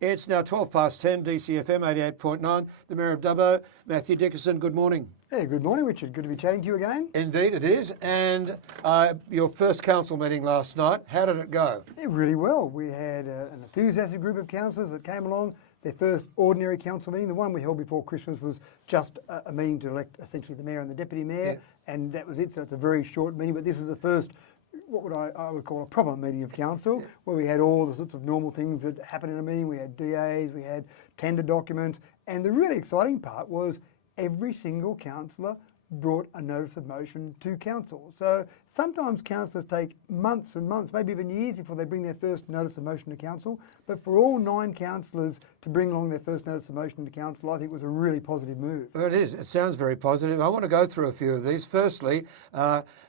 It's now 12 past 10, DCFM 88.9, the Mayor of Dubbo, Mathew Dickerson, good morning. Hey, good morning, Richard. Good to be chatting to you again. Indeed it is. And your first council meeting last night, how did it go? Yeah, really well. We had an enthusiastic group of councillors that came along. Their first ordinary council meeting, the one we held before Christmas, was just a meeting to elect essentially the mayor and the deputy mayor, and that was it. So it's a very short meeting, but this was the first, what I would call a proper meeting of council, where we had all the sorts of normal things that happen in a meeting. We had DAs, we had tender documents, and the really exciting part was every single councillor brought a notice of motion to council. So sometimes councillors take months and months, maybe even years before they bring their first notice of motion to council. But for all 9 councillors to bring along their first notice of motion to council, I think was a really positive move. Well, it is. It sounds very positive. I want to go through a few of these. Firstly,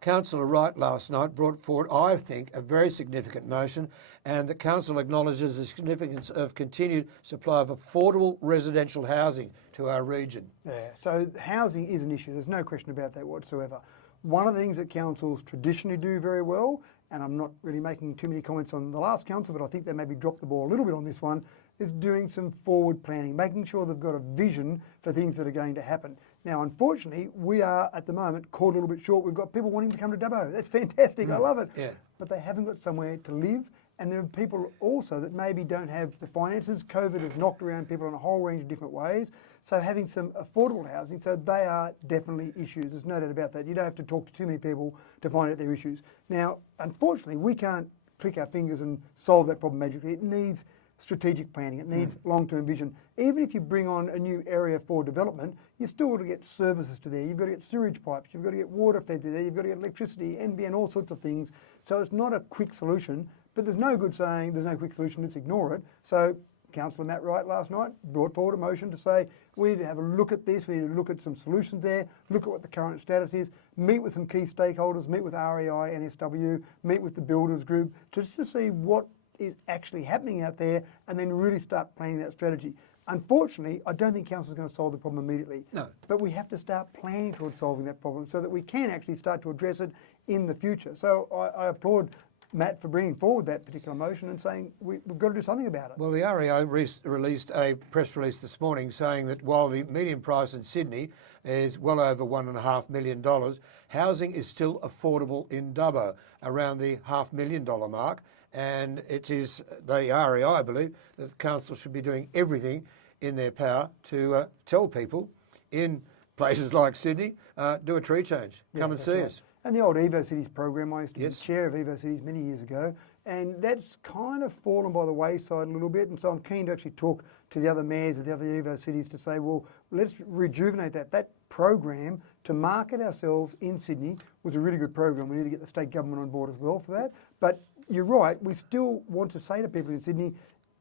Councillor Wright last night brought forward, I think, a very significant motion, and the council acknowledges the significance of continued supply of affordable residential housing to our region. Yeah, so housing is an issue. There's no question about that whatsoever. One of the things that councils traditionally do very well, and I'm not really making too many comments on the last council, but I think they maybe dropped the ball a little bit on this one, is doing some forward planning, making sure they've got a vision for things that are going to happen. Now, unfortunately, we are at the moment caught a little bit short. We've got people wanting to come to Dubbo. That's fantastic. I love it. Yeah. But they haven't got somewhere to live. And there are people also that maybe don't have the finances. COVID has knocked around people in a whole range of different ways. So having some affordable housing, so they are definitely issues. There's no doubt about that. You don't have to talk to too many people to find out their issues. Now, unfortunately, we can't click our fingers and solve that problem magically. It needs strategic planning. It needs long-term vision. Even if you bring on a new area for development, you've still got to get services to there. You've got to get sewage pipes. You've got to get water fed to there. You've got to get electricity, NBN, all sorts of things. So it's not a quick solution, but there's no good saying there's no quick solution, let's ignore it. So Councillor Matt Wright last night brought forward a motion to say we need to have a look at this, we need to look at some solutions there, look at what the current status is, meet with some key stakeholders, meet with REI, NSW, meet with the builders group, just to see what is actually happening out there, and then really start planning that strategy. Unfortunately, I don't think council is going to solve the problem immediately. No. But we have to start planning towards solving that problem so that we can actually start to address it in the future. So I applaud Matt for bringing forward that particular motion and saying we've got to do something about it. Well, the REI released a press release this morning saying that while the median price in Sydney is well over $1.5 million, housing is still affordable in Dubbo, around the $500,000 mark. And it is the REI, I believe, that the council should be doing everything in their power to tell people in places like Sydney, do a tree change, come and see us. And the old Evo Cities program, I used to be chair of Evo Cities many years ago, and that's kind of fallen by the wayside a little bit. And so I'm keen to actually talk to the other mayors of the other Evo Cities to say, well, let's rejuvenate that. That program to market ourselves in Sydney was a really good program. We need to get the state government on board as well for that. But you're right, we still want to say to people in Sydney,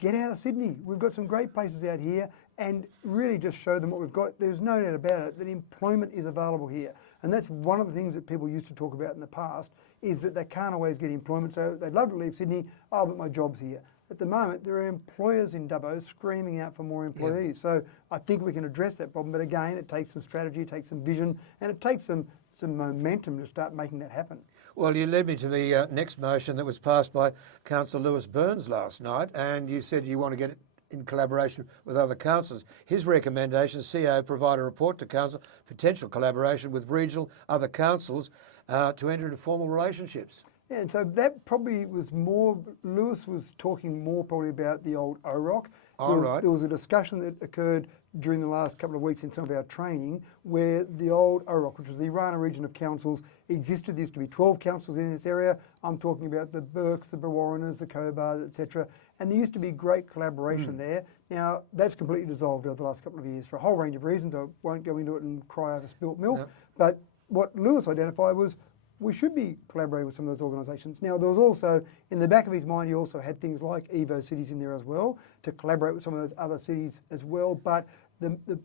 get out of Sydney. We've got some great places out here, and really just show them what we've got. There's no doubt about it that employment is available here. And that's one of the things that people used to talk about in the past, is that they can't always get employment. So they'd love to leave Sydney, oh, but my job's here. At the moment, there are employers in Dubbo screaming out for more employees. Yeah. So I think we can address that problem. But again, it takes some strategy, it takes some vision, and it takes some momentum to start making that happen. Well, you led me to the next motion that was passed by Councillor Lewis Burns last night, and you said you want to get it in collaboration with other councils. His recommendation, CO provide a report to council, potential collaboration with regional other councils to enter into formal relationships. Yeah, and so that probably was more, Lewis was talking more probably about the old OROC. There was a discussion that occurred during the last couple of weeks in some of our training where the old OROC, which was the Irana region of councils, existed. There used to be 12 councils in this area. I'm talking about the Burkes, the Brewarrinas, the Cobars, etc. And there used to be great collaboration there. Now, that's completely dissolved over the last couple of years for a whole range of reasons. I won't go into it and cry over spilt milk. No. But what Lewis identified was we should be collaborating with some of those organisations. Now, there was also, in the back of his mind, he also had things like Evo Cities in there as well, to collaborate with some of those other cities as well. But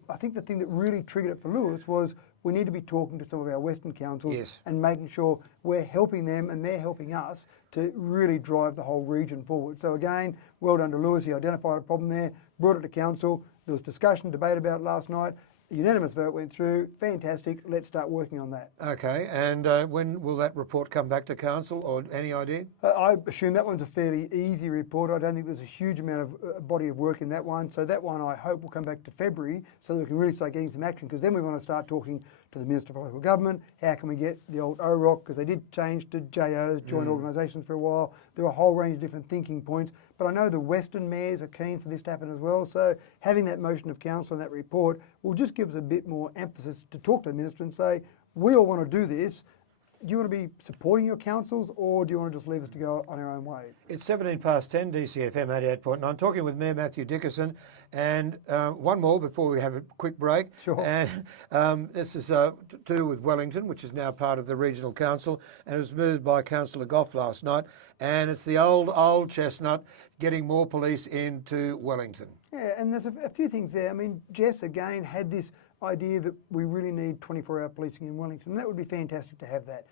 I think the thing that really triggered it for Lewis was we need to be talking to some of our Western councils and making sure we're helping them and they're helping us to really drive the whole region forward. So again, well done to Lewis. He identified a problem there, brought it to council. There was discussion, debate about it last night. a unanimous vote went through. Fantastic. Let's start working on that. Okay, and when will that report come back to council, or any idea? I assume that one's a fairly easy report. I don't think there's a huge amount of body of work in that one. So that one I hope will come back to February so that we can really start getting some action, because then we want to start talking to the Minister for Local Government. How can we get the old OROC, because they did change to JOs, joint organisations, for a while. There are a whole range of different thinking points. But I know the Western mayors are keen for this to happen as well. So having that motion of council and that report will just give us a bit more emphasis to talk to the Minister and say, we all want to do this. Do you want to be supporting your councils, or do you want to just leave us to go on our own way? It's 17 past 10, DCFM 88.9. I'm talking with Mayor Mathew Dickerson, and one more before we have a quick break. Sure. And this is to do with Wellington, which is now part of the Regional Council, and it was moved by Councillor Goff last night. And it's the old chestnut, getting more police into Wellington. Yeah, and there's a few things there. I mean, Jess, again, had this idea that we really need 24-hour policing in Wellington, and that would be fantastic to have that.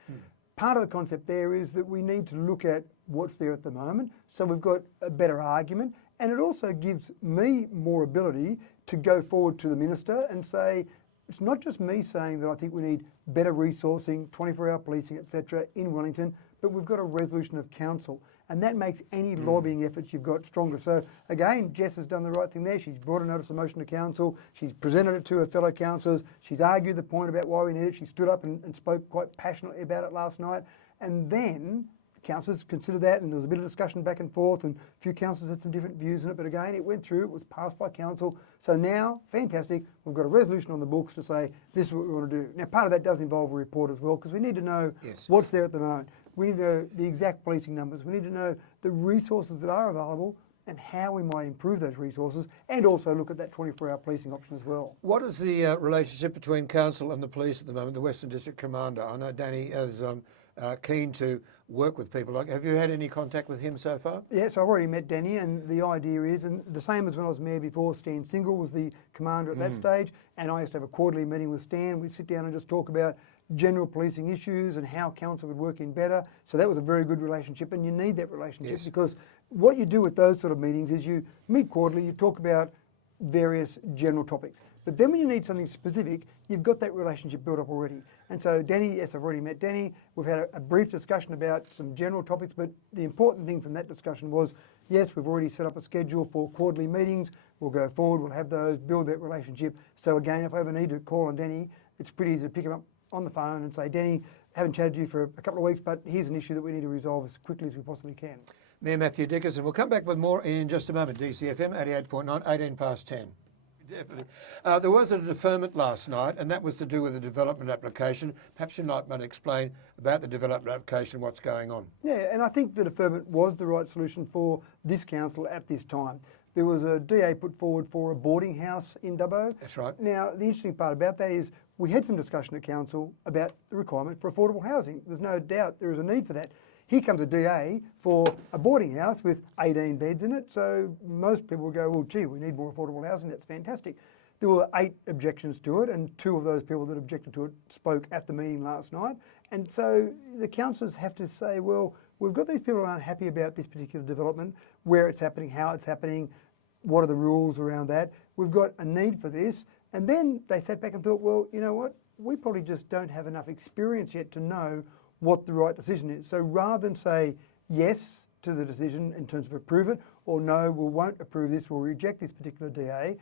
Part of the concept there is that we need to look at what's there at the moment, so we've got a better argument, and it also gives me more ability to go forward to the Minister and say, it's not just me saying that I think we need better resourcing, 24-hour policing, etc. in Wellington, but we've got a resolution of council. And that makes any lobbying efforts you've got stronger. So again, Jess has done the right thing there. She's brought a notice of motion to council. She's presented it to her fellow councillors. She's argued the point about why we need it. She stood up and spoke quite passionately about it last night. And then councillors considered that, and there was a bit of discussion back and forth, and a few councillors had some different views on it. But again, it went through. It was passed by council. So now, fantastic, we've got a resolution on the books to say this is what we want to do. Now, part of that does involve a report as well, because we need to know what's there at the moment. We need to know the exact policing numbers. We need to know the resources that are available and how we might improve those resources, and also look at that 24-hour policing option as well. What is the relationship between council and the police at the moment, the Western District Commander? I know Danny is keen to work with people. Have you had any contact with him so far? Yes, I've already met Danny, and the idea is, and the same as when I was mayor before, Stan Single was the commander at that stage, and I used to have a quarterly meeting with Stan. We'd sit down and just talk about general policing issues and how council could work in better. So that was a very good relationship, and you need that relationship because what you do with those sort of meetings is you meet quarterly, you talk about various general topics. But then when you need something specific, you've got that relationship built up already. And so Danny, yes, I've already met Danny. We've had a brief discussion about some general topics, but the important thing from that discussion was, yes, we've already set up a schedule for quarterly meetings. We'll go forward, we'll have those, build that relationship. So again, if I ever need to call on Danny, it's pretty easy to pick him up on the phone and say, Danny, haven't chatted to you for a couple of weeks, but here's an issue that we need to resolve as quickly as we possibly can. Mayor Mathew Dickerson. We'll come back with more in just a moment. DCFM 88.9, 18 past 10. Definitely. There was a deferment last night, and that was to do with the development application. Perhaps you might explain about the development application, what's going on. Yeah, and I think the deferment was the right solution for this council at this time. There was a DA put forward for a boarding house in Dubbo. That's right. Now, the interesting part about that is we had some discussion at council about the requirement for affordable housing. There's no doubt there is a need for that. Here comes a DA for a boarding house with 18 beds in it. So most people will go, well, gee, we need more affordable housing. That's fantastic. There were 8 objections to it, and 2 of those people that objected to it spoke at the meeting last night. And so the councillors have to say, well, we've got these people who aren't happy about this particular development, where it's happening, how it's happening, what are the rules around that. We've got a need for this. And then they sat back and thought, well, you know what? We probably just don't have enough experience yet to know what the right decision is. So rather than say yes to the decision in terms of approve it, or no, we won't approve this, we'll reject this particular DA,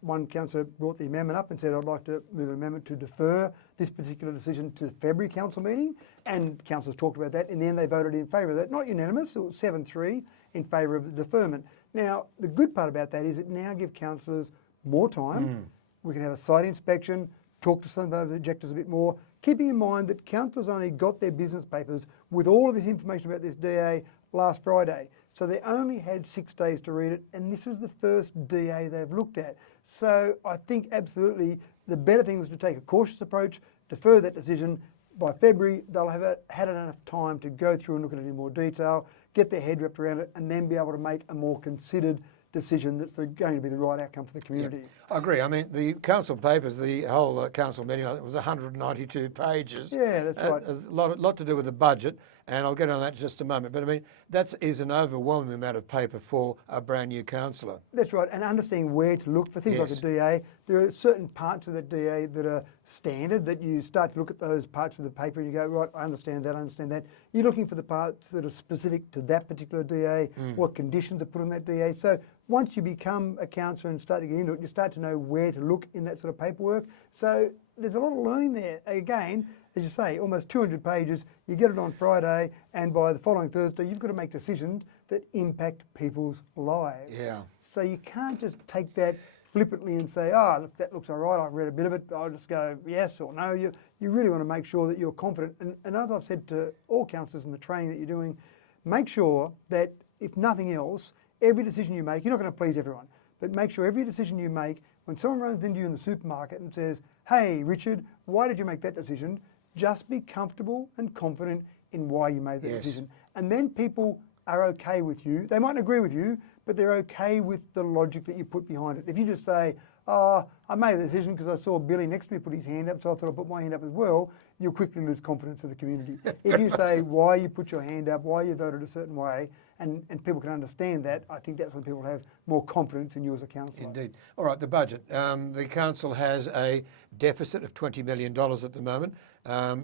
one councillor brought the amendment up and said, I'd like to move an amendment to defer this particular decision to the February council meeting, and councillors talked about that. In the end, they voted in favour of that. Not unanimous, it was 7-3 in favour of the deferment. Now, the good part about that is it now gives councillors more time. We can have a site inspection, talk to some of those objectors a bit more, keeping in mind that councillors only got their business papers with all of this information about this DA last Friday. So they only had 6 days to read it, and this was the first DA they've looked at. So I think absolutely the better thing was to take a cautious approach, defer that decision. By February, they'll have had enough time to go through and look at it in more detail, get their head wrapped around it, and then be able to make a more considered decision that's going to be the right outcome for the community. Yeah, I agree. I mean, the council papers, the whole council meeting, it was 192 pages. Yeah, that's right. There's a lot to do with the budget, and I'll get on that in just a moment. But I mean, that is an overwhelming amount of paper for a brand new councillor. That's right, and understanding where to look for things like a DA. There are certain parts of that DA that are standard, that you start to look at those parts of the paper and you go, right, I understand that, I understand that. You're looking for the parts that are specific to that particular DA, what conditions are put on that DA. So once you become a councillor and start to get into it, you start to know where to look in that sort of paperwork. So there's a lot of learning there. Again, as you say, almost 200 pages, you get it on Friday, and by the following Thursday, you've got to make decisions that impact people's lives. Yeah. So you can't just take that flippantly and say, oh, look, that looks all right, I've read a bit of it, I'll just go yes or no. You really want to make sure that you're confident. And as I've said to all councillors in the training that you're doing, make sure that, if nothing else, every decision you make, you're not going to please everyone, but make sure every decision you make, when someone runs into you in the supermarket and says, hey, Richard, why did you make that decision? Just be comfortable and confident in why you made that decision. And then people are okay with you. They mightn't agree with you, but they're okay with the logic that you put behind it. If you just say, oh, I made the decision because I saw Billy next to me put his hand up, so I thought I'd put my hand up as well, you'll quickly lose confidence of the community. If you say why you put your hand up, why you voted a certain way, and people can understand that, I think that's when people have more confidence in you as a councillor. Indeed. All right, the budget. The council has a deficit of $20 million at the moment,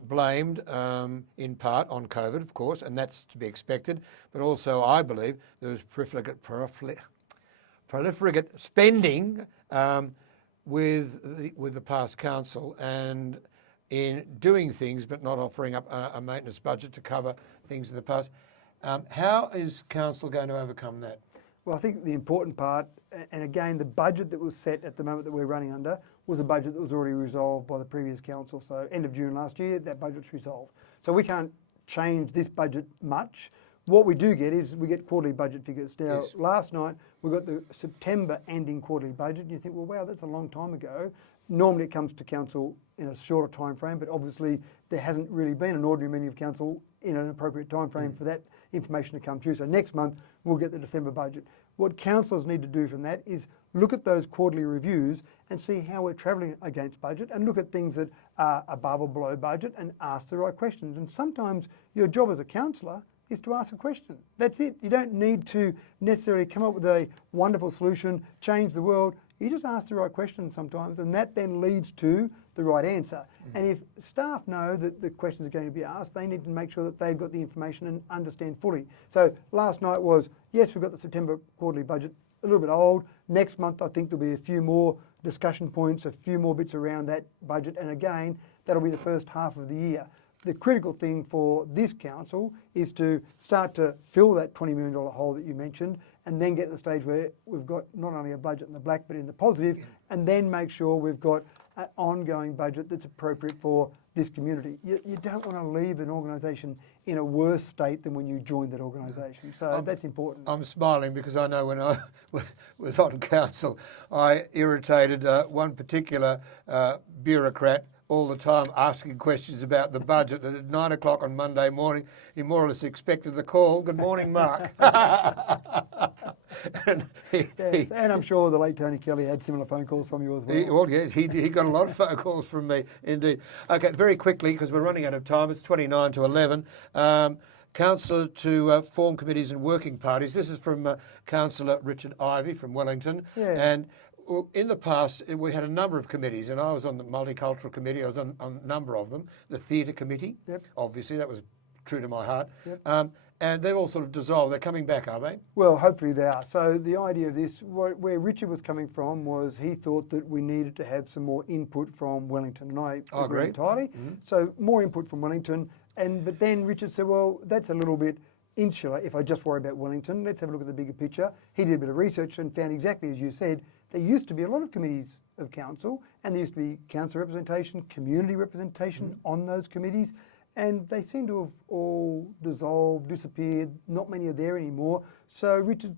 blamed in part on COVID, of course, and that's to be expected. But also, I believe, there was proliferate spending with the past council, and in doing things but not offering up a maintenance budget to cover things in the past. How is council going to overcome that? Well, I think the important part, and again, the budget that was set at the moment that we're running under was a budget that was already resolved by the previous council. So end of June last year, that budget's resolved. So we can't change this budget much. What we do get is we get quarterly budget figures. Now, last night we got the September ending quarterly budget, and you think, well, wow, that's a long time ago. Normally it comes to council in a shorter time frame, but obviously there hasn't really been an ordinary meeting of council in an appropriate time frame for that information to come through. So next month we'll get the December budget. What councillors need to do from that is look at those quarterly reviews and see how we're travelling against budget, and look at things that are above or below budget and ask the right questions. And sometimes your job as a councillor is to ask a question. That's it. You don't need to necessarily come up with a wonderful solution, change the world. You just ask the right question sometimes, and that then leads to the right answer. And if staff know that the questions are going to be asked, they need to make sure that they've got the information and understand fully. So last night was, yes, we've got the September quarterly budget, a little bit old. Next month, I think there'll be a few more discussion points, a few more bits around that budget. And again, that'll be the first half of the year. The critical thing for this council is to start to fill that $20 million hole that you mentioned, and then get to the stage where we've got not only a budget in the black but in the positive, and then make sure we've got an ongoing budget that's appropriate for this community. You don't want to leave an organisation in a worse state than when you joined that organisation. So that's important. I'm smiling because I know when I was on council, I irritated one particular bureaucrat all the time, asking questions about the budget. And at 9 o'clock on Monday morning, he more or less expected the call. Good morning, Mark. and I'm sure the late Tony Kelly had similar phone calls from you as well. He got a lot of phone calls from me, indeed. Okay, very quickly, because we're running out of time. It's 29 to 11. Councillor to form committees and working parties. This is from Councillor Richard Ivey from Wellington. And in the past, we had a number of committees, and I was on the Multicultural Committee. I was on a number of them. The Theatre Committee, obviously, that was true to my heart. And they've all sort of dissolved. They're coming back, are they? Well, hopefully they are. So the idea of this, where Richard was coming from, was he thought that we needed to have some more input from Wellington, and I agree entirely. So more input from Wellington, but then Richard said, well, that's a little bit insular if I just worry about Wellington. Let's have a look at the bigger picture. He did a bit of research and found exactly as you said, there used to be a lot of committees of council, and there used to be council representation, community representation on those committees, and they seem to have all dissolved, disappeared. Not many are there anymore. So Richard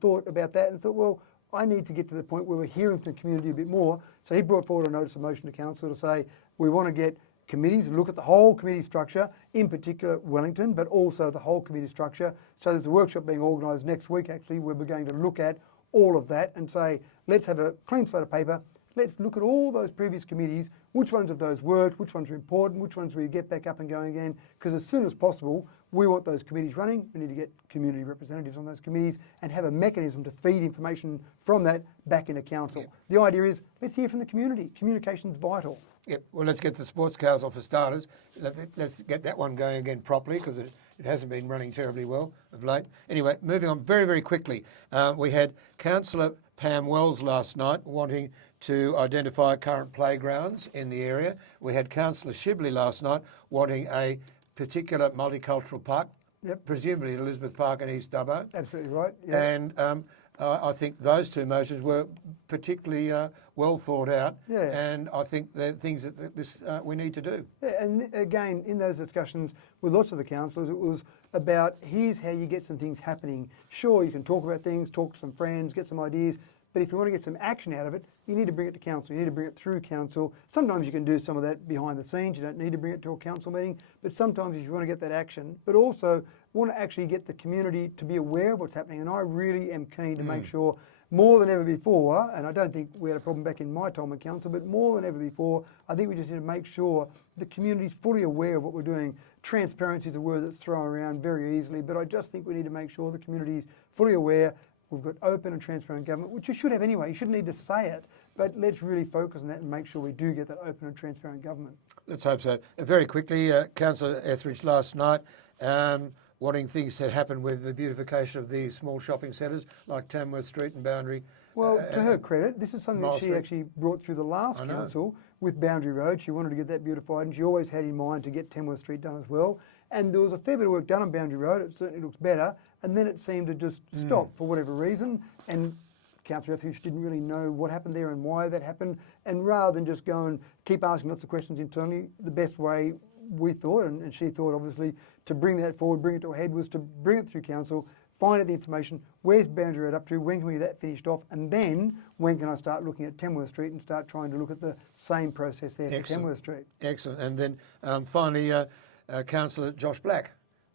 thought about that and thought, well, I need to get to the point where we're hearing from the community a bit more. So he brought forward a notice of motion to council to say we want to get committees, look at the whole committee structure, in particular Wellington, but also the whole committee structure. So there's a workshop being organised next week, actually, where we're going to look at all of that and say, let's have a clean slate of paper, let's look at all those previous committees, which ones of those worked, which ones are important, which ones we get back up and going again, because as soon as possible, we want those committees running. We need to get community representatives on those committees and have a mechanism to feed information from that back into council. Yep. The idea is, let's hear from the community. Communication's vital. Yep. Well, let's get the sports council for starters. Let's get that one going again properly, because it hasn't been running terribly well of late. Anyway, moving on very, very quickly. We had Councillor Pam Wells last night wanting to identify current playgrounds in the area. We had Councillor Shibley last night wanting a particular multicultural park, presumably Elizabeth Park in East Dubbo. Absolutely right. Yep. And I think those two motions were particularly well thought out, and I think they're things that we need to do. Yeah, and again, in those discussions with lots of the councillors, it was about here's how you get some things happening. Sure, you can talk about things, talk to some friends, get some ideas, but if you want to get some action out of it, you need to bring it to council. You need to bring it through council. Sometimes you can do some of that behind the scenes. You don't need to bring it to a council meeting, but sometimes if you want to get that action, but also want to actually get the community to be aware of what's happening. And I really am keen to make sure more than ever before, and I don't think we had a problem back in my time on council, but more than ever before, I think we just need to make sure the community's fully aware of what we're doing. Transparency is a word that's thrown around very easily, but I just think we need to make sure the community's fully aware. We've got open and transparent government, which you should have anyway. You shouldn't need to say it, but let's really focus on that and make sure we do get that open and transparent government. Let's hope so. Very quickly, Councillor Etheridge last night wanting things to happen with the beautification of the small shopping centres like Tamworth Street and Boundary. Well, to her credit, this is something that she actually brought through the last council with Boundary Road. She wanted to get that beautified, and she always had in mind to get Tamworth Street done as well. And there was a fair bit of work done on Boundary Road. It certainly looks better. And then it seemed to just stop for whatever reason. And Councillor Etheridge didn't really know what happened there and why that happened. And rather than just go and keep asking lots of questions internally, the best way we thought, and she thought obviously, to bring that forward, bring it to a head, was to bring it through council, find out the information, where's Boundary Road up to, when can we get that finished off, and then when can I start looking at Tamworth Street and start trying to look at the same process there for Tamworth Street. Excellent. And then finally, Councillor Josh Black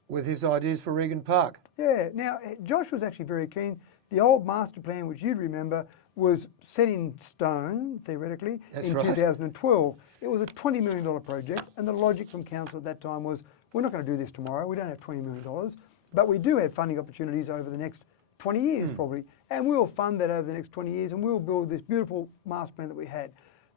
with his ideas for Regan Park. Yeah, now Josh was actually very keen. The old master plan, which you'd remember, was set in stone, theoretically, in 2012. It was a $20 million project, and the logic from council at that time was, we're not going to do this tomorrow, we don't have $20 million, but we do have funding opportunities over the next 20 years probably, and we'll fund that over the next 20 years, and we'll build this beautiful master plan that we had.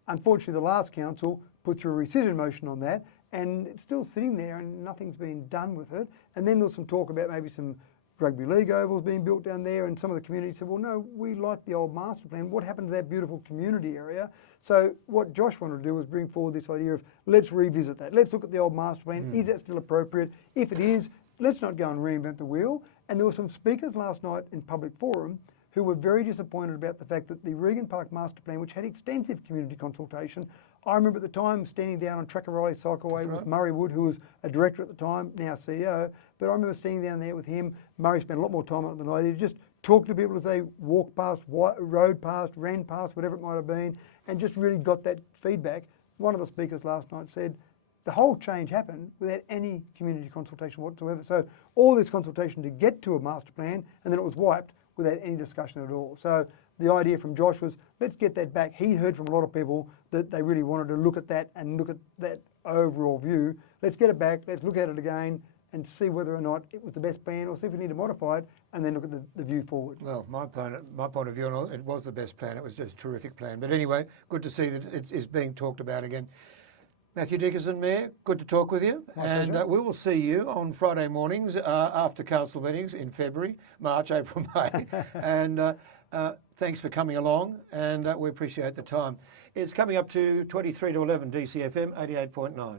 Unfortunately, the last council put through a rescission motion on that, and it's still sitting there and nothing's been done with it. And then there was some talk about maybe some rugby league ovals being built down there, and some of the community said, well, no, we like the old master plan. What happened to that beautiful community area? So what Josh wanted to do was bring forward this idea of, let's revisit that. Let's look at the old master plan. Is that still appropriate? If it is, let's not go and reinvent the wheel. And there were some speakers last night in public forum who were very disappointed about the fact that the Regan Park master plan, which had extensive community consultation, I remember at the time standing down on Trackarelli Cycleway with Murray Wood, who was a director at the time, now CEO, but I remember standing down there with him. Murray spent a lot more time on it than I did, just talk to people as they walked past, rode past, ran past, whatever it might have been, and just really got that feedback. One of the speakers last night said, the whole change happened without any community consultation whatsoever. So all this consultation to get to a master plan, and then it was wiped without any discussion at all. So the idea from Josh was, let's get that back. He heard from a lot of people that they really wanted to look at that and look at that overall view. Let's get it back, let's look at it again and see whether or not it was the best plan, or see if we need to modify it, and then look at the view forward. Well, my point of view, it was the best plan. It was just a terrific plan. But anyway, good to see that it is being talked about again. Mathew Dickerson, Mayor, good to talk with you. And we will see you on Friday mornings after council meetings in February, March, April, May. And thanks for coming along, and we appreciate the time. It's coming up to 23 to 11 DCFM 88.9.